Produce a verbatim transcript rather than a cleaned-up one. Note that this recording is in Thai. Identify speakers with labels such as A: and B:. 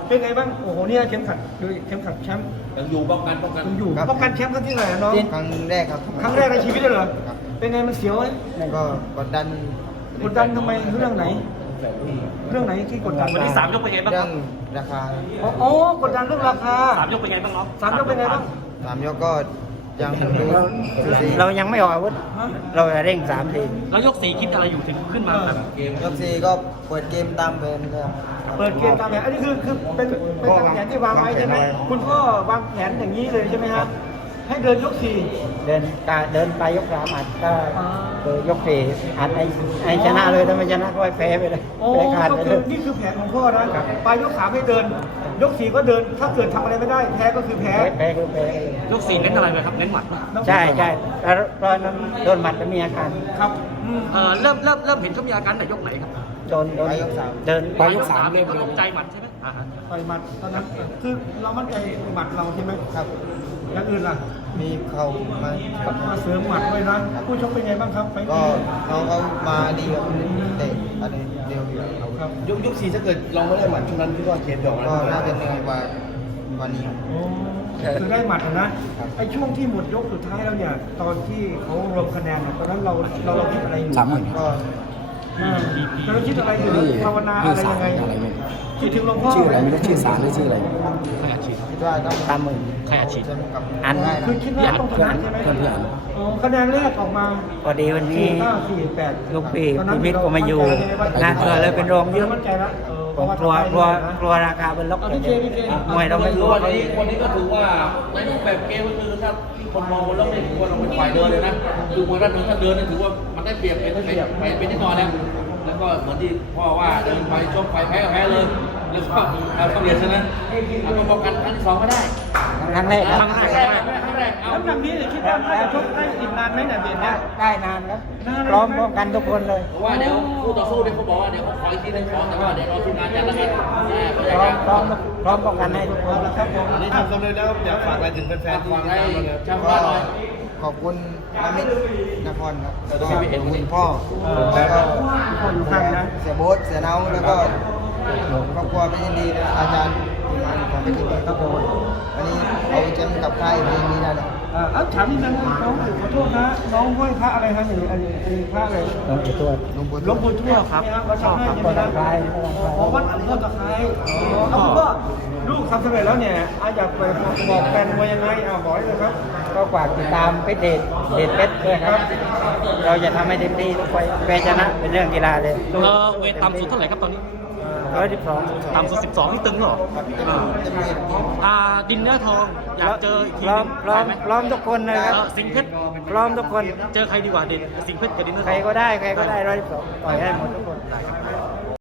A: เป็นไงบ้างโอ้โหเนี่ยเข็มขัดดูเข็มขัดแชมป์
B: ยังอยู่ป้องกันป้องกัน
A: ยังอยู่
C: ครับ
A: ป้องกันแชมป์ครั้งที่เท่าไหร่อะน้อง
C: ครั้งแรกครับ
A: ครั้งแรกในชีวิตเลยเหรอ
C: ครับ
A: เป็นไงมันเสียวไหม
C: ก็กดดัน
A: กดดันทำไมเรื่องไหน เรื่องไหนที่กดดัน
B: วันนี้สามยกเป็นไงบ้าง
C: เรื่
B: ค
C: อ
B: รั
C: ง
B: บ
C: ราคา
A: อ๋ออ๋อกดดันเรื่องราคา
B: สามยกเป็นไงบ้างเนาะ
A: สามยกเป็นไงบ้าง
C: สามยกก็ยังดูสูสี
D: เรายังไม่ออกอาวุธ เราจะเร่งสามที
B: แล้วยกสี่คิดอะไรอยู่ถึงขึ้นมาแบบเกม
C: ยกสี่ก็เปิดเกมตามเกมเลยครับ
A: เปิดเกมตามแผนอันนี้คือคือเป็นเป็นตามแผนที่วางไว้ใช่ไหมคุณพ่อวางแผนอย่างนี้เลยใช่ไหมครับให้เดินยกสี่
D: เดินกาเดินไปยกสามอัดก็
A: อ่า
D: เออยกสี่อัดไอ้ไอ้ชนะเลยถ้าไม่ชนะก็ให้แพ้ไปเลย
A: โอ้
D: แพ้ขาด
A: ก็
D: ไป
A: คื
D: เล
A: อย นี่คือแผนของพ่อนะไปยกสามให้เดิน ยกสี่ก็เดิน ถ้าเกิดทำอะไรไม่ได้ แพ้ก็คือแพ้
D: แพ้แพ้คือแพ้
B: ยกสี่เน้นอะไรเลยครับเน้นหมัดป่ะ
D: ใช่ใช่แล้วตอนนั้นโดนหมัดจะมีอาการ
A: ครับอืม
B: เอ่อเริ่มเริ่มเริ่มเห็นเขามีอาการแต่ยกไหนครับ
D: โดนโดน
C: ไปยกสาม
D: เดิน
B: ไปยกสามเริ่มตกใจหมัดใช่ไหมอ่าฮะ
A: ต่อยหมัดตอนนั้นคือเรามั่นใจหมัดเราใช่ไหม
C: ครับ
A: อย่างอื่นล่ะ
C: มีเข่ามา
A: มาเสริมหมัดด้วยนะผู้ชกเป็นไงบ้างครับไป
C: ก็น้องเขามาดีครับเตะอะไรเร็วอยู่ครับ
A: ครับ
E: ยกยกสี่ถ้าเกิดลองไม่ได้หมัดช่วงนั้นพี่ว่าเคสดอก
C: ก็น่าจะเหนื่อยกว่าวันนี้ครับ
A: โอ้คือได้หมัดนะไอ้ช่วงที่หมดยกสุดท้ายแล้วเนี่ย ตอนที่เขารวมคะแนนเนี่ยตอนนั้นเราเราเราคิดอะไรอยู่
F: สามหมื่น
C: ก็
A: อ่าเราคิดอะไรอยู่ภาวนาอะไรยังไงคิดถึงหลวงพ่อ
F: ชื่ออะไรไม่รู้ชื่อสารหรือชื่ออะไร
B: ใครอาชีพ
C: คิดว่าต้อง
D: ตามมือ
B: ใครอาชีพ
C: เช่นกับ
D: อัน
C: ง่ายนะ
A: คือคิดว่าต้องชนะใช่ไหม
F: เพื่อนพี่อัน
A: อ๋อคะแนนแรกออกมา
D: พอดีวันนี้
A: สี่เก้าสี่แปด
D: ลูกพี่พี่พิษก็มาอยู่งานก็เลยเป็นรองเย
A: เย
D: อะ
A: อะมั่นใจละเออ
D: ผมกลัวกลัวกลัวราคาเป็นล็อก
A: เอาพี่เจพี่เจ
D: มวยเราไม่รู้
B: วันนี้วันนี้ก็ถือว่าในรูปแบบเกมก็คือถ้าคนมองบนโลกนี่ถือว่าเราเป็นฝ่ายเดินเลยนะคือมวยด้านหนึ่งถ้าเดินนี่ถือว่ามันได้เปรียบเป็นเป็นเป็นเป็นที่นอนแล้วแล้วก็เหมือนที่พ่อว่าเดินไปชกไปแพ้ก็แพ้เลยแล้วก็เอาความเรียนฉะนั้นเอามาป้องกันครั้งที่สองไม่ได้
D: ครั้งแรก
B: ค
D: ค
B: รั้
D: รั้
B: ง
D: ง
B: แร
D: แร
B: ก
D: ก
B: ครั้งแรกเอา
A: น้ำหนักนี้คิดว่าน่าจะชกได้อีกนานไหมเนี่ยเบียร์
D: ได้
A: นะ
D: ได้นานครับพร้อมพร้อมกันทุกคนเลย
B: เพราะว่าเดี๋ยวคู่ต่อสู้เนี่ยเขาบอกว่าเดี๋ยวเขาขออีกทีนึงขอแต่ว่าเดี๋ยวเราทีมงานจัดแล้วกัน
D: พร้อมพร้อมพร้อมป้องกันให้ทุกคน
A: ครับผม
E: อันนี้ทำสำเร็จแล้วอยากฝากอะไรถึงแฟนๆที่
B: ฝาก
E: ติด
B: ให้
E: ตามเราเนี่ย
B: ชาว
C: ก็
B: บ้านหน่อย
C: ขอบคุณอามิตรนครครับแล้วก็ขอบคุณพ่อ
A: เออ
C: แล้วก็
A: ทุกคนทุกท่านนะ
C: เสียโบ๊ทเสียเนาแล้วก็ครอบครัวเป็นยินดีอาจารย์ทีมงานของเป็นยินดีครับผมวันนี้เอาแชมป์กับค่ายเป็นยินดีได้เลย
A: เอ่อเอาถามนิดนึงน้องขอโทษนะน้องห้อยพระอะไรฮะอย่างนี้อันนี้อันนี้พระอะไร
D: หลวงปู่ทวด
C: หลวงปู่
A: หลวงปู่ทวดครับวัด
D: ชอบครับ
A: ใช่ไหม
D: วัดตะไคร้
A: อ๋อวัดอำเภอตะไคร้อ๋อเอาคุณพ่อลูกทำสำเร็จแล้วเนี่ยอาอยากไปบอกแฟนมวยยังไงอ่าบอกได้เลยครับ
D: ก็ฝากติดตามเพชรเดชเดชเพชรด้วยครับ เราจะทำให้เต็มที่ทุกไฟแพ้ชนะเป็นเรื่องกีฬาเลย
B: เออเวทต่ำสุดเท่าไหร่ครับตอนนี้
D: ร้อยสิบสอง
B: ต่ำสุดสิบสองที่ตึงเหรออ่า
C: เต็มที่
B: อ่าดินเนื้อทองอยากเจออีกที
D: พร้อ
B: นึ
D: ม
B: ง
D: พร้อม
B: ไหม
D: พร้อมทุกคนนะ
B: เอ
D: ครับ
B: อสิงห์เพชร
D: พร้อมทุกคน
B: เจอใครดีกว่าเด่นสิงห์เพชรกับดินเนื้อท
D: ใคร
B: อง
D: ก็ได้ใครก็ได้ร้อยสิบสองต่อยได้หมดทุกคน